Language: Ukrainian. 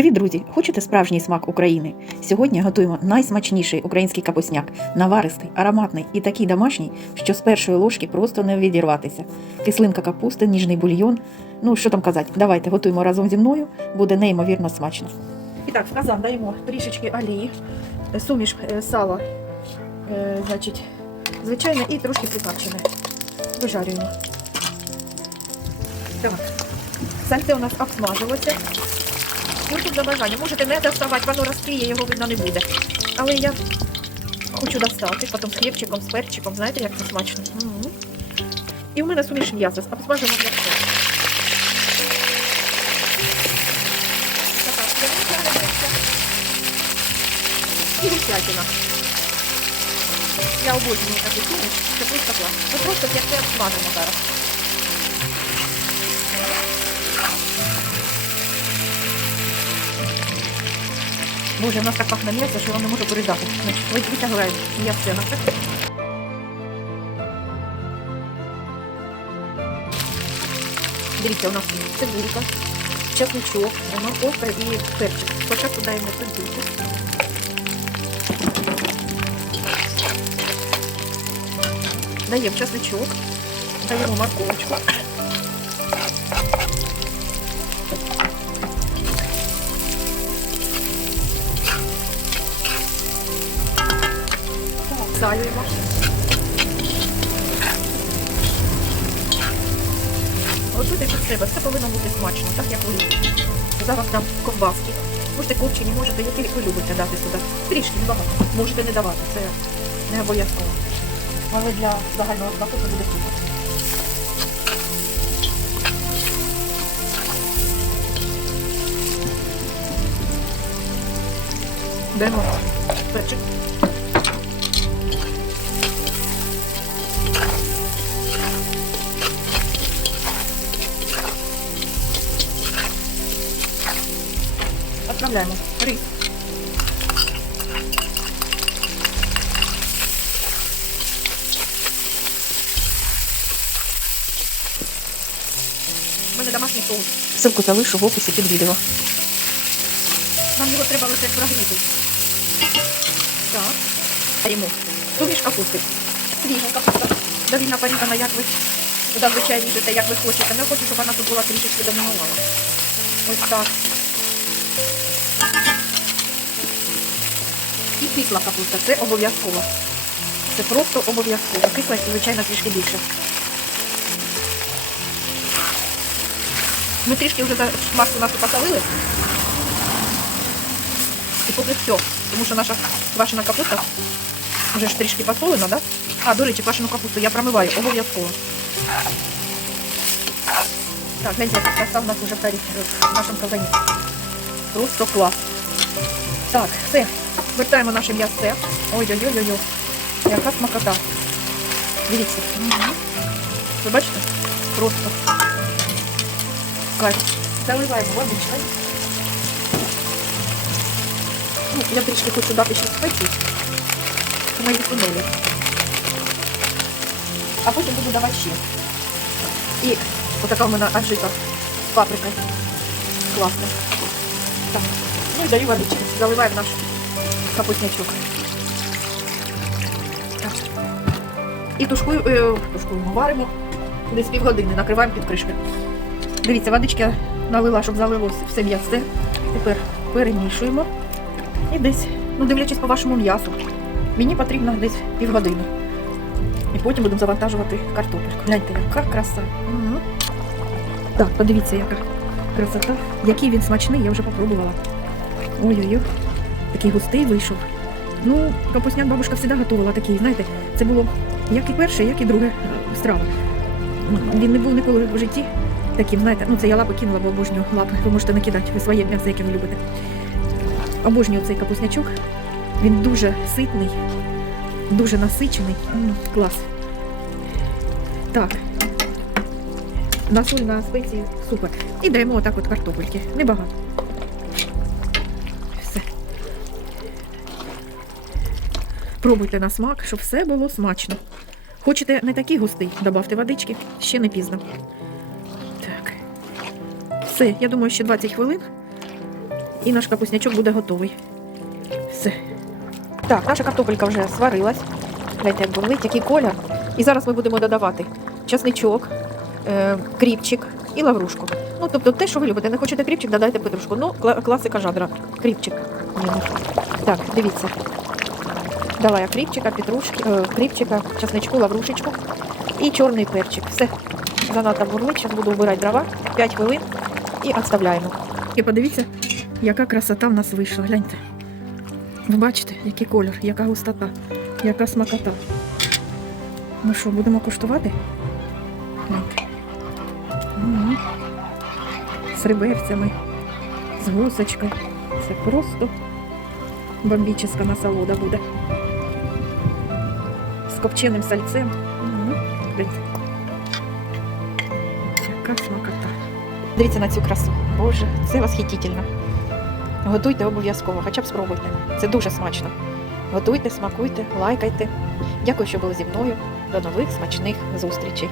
Привіт, друзі! Хочете справжній смак України? Сьогодні готуємо найсмачніший український капусняк, наваристий, ароматний і такий домашній, що з першої ложки просто не відірватися. Кислинка капусти, ніжний бульйон. Ну що там казати, давайте готуємо разом зі мною, буде неймовірно смачно. І так, в казан даємо трішечки олії, суміш е, сала, е, значить, звичайне і трошки прикапчене. Вижарюємо. Так. Сальце у нас обсмажилося. Ну, тут бажання. Можете не доставати, воно розкриє, його видно не буде. Але я хочу достати, потім з хлібчиком, з перчиком, знаєте, як це смачно. М. І в мене суміш м'ясо. Така свининка робиться. І гусятина. Я обожнюю таку суміш, це просто клас. Ми просто як це обсмажимо зараз. Боже, у нас так пахне м'ясо, що я вам не можу передати. Значить, ви- витягуємо м'ясо на це. Дивіться, у нас цибулька, чесничок, морковка і перчик. Спочатку даємо цибульку. Даємо чесничок, даємо морковочку. Залюємо. Готуйте під себе, все повинно бути смачно, так як ви любите. Зараз дам ковбаски. Можете копчені, можете, які ви любите дати сюди. Трішки небагато. Можете не давати, це не обов'язково. Але для загального смаку буде супер. Беремо перчик. Отправляємо рис. У мене домашній соус. Ссылку залишу в описі під відео. Нам його треба лише прогріти. Так. Даємо суміш капусти. Свіжа капуста. Довільно порізана, як ви зазвичай ріжете, як ви хочете. Не хочу, щоб вона тут була трішечки домінувала. Ось так. Кисла капуста. Це обов'язково. Це просто обов'язково. Кисла, звичайно, трішки більше. Ми трішки вже маску нашу посолили. І поки все. Тому що наша квашена капуста вже ж трішки посолена, да? А, до речі, квашену капусту я промиваю обов'язково. Так, гляньте, яка краса в нас вже в в нашому казані. Просто клас. Так, все. Вертаємо наше м'ясце. Ой-ой-ой-ой. Яка смакота. Дивіться. Мгм. Ви бачите? Просто. Кайф. Заливаємо водичкою. Ну, я трішки хочу дати ще спеції. Це мої тунелі. А потім буду давати ще. І отака в мене аджика з паприкою. Класно. Так. Ну і даю водички. Заливаємо наш Капуснячок. Так. І тушкую, е, тушкуємо, варимо десь півгодини, накриваємо під кришкою. Дивіться, водички налила, щоб залилось все м'ясце. Тепер перемішуємо. І десь, ну дивлячись по вашому м'ясу, мені потрібно десь півгодини. І потім будемо завантажувати картопельку. Гляньте, яка краса. Угу. Так, подивіться, яка красота. Який він смачний, я вже попробувала. Ой-ой-ой, такий густий вийшов. Ну, капусняк бабушка завжди готувала такий, знаєте, це було як і перше, як і друге страва. Він не був ніколи в житті таким, знаєте, ну це я лапи кинула, бо обожнюю лапи. Ви можете накидати ви своє м'ясо, яке ви любите. Обожнюю цей капуснячок. Він дуже ситний, дуже насичений. М, клас. Так. На соль, на спеції супер. І даємо отак от картопельки. Небагато. Пробуйте на смак, щоб все було смачно. Хочете не такий густий, добавте водички, ще не пізно. Так. Все, я думаю, ще 20 хвилин І наш капуснячок буде готовий. Все. Так, наша картопелька вже сварилась. Гляньте, як бурлить, який колір. І зараз ми будемо додавати часничок, е, кріпчик і лаврушку. Ну, тобто те, що ви любите. Не хочете кріпчик, додайте петрушку. Ну, кла- класика жанра. Кріпчик. Так, дивіться. Дала я кріпчика, петрушки, е, кріпчика, часничку, лаврушечку і чорний перчик. Все. Занадто бурлить. Зараз буду вбирати дрова. 5 хвилин і відставляємо. І подивіться, яка красота в нас вийшла. Гляньте. Ви бачите, який колір, яка густота, яка смакота. Ну що, будемо куштувати? З реберцями, з гусочкою. Це просто бомбічна насолода буде. З копченим сальцем. Дивіться на цю красу. Боже, це восхитительно. Готуйте обов'язково, хоча б спробуйте. Це дуже смачно. Готуйте, смакуйте, лайкайте. Дякую, що були зі мною. До нових смачних зустрічей.